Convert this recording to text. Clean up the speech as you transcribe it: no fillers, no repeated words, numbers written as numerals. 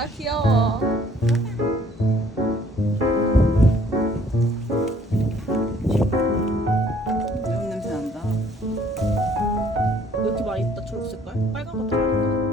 아 귀여워. 매운 냄새 난다. 왜 이렇게 많이 있다 초록색깔? 빨간 것도 아닌가?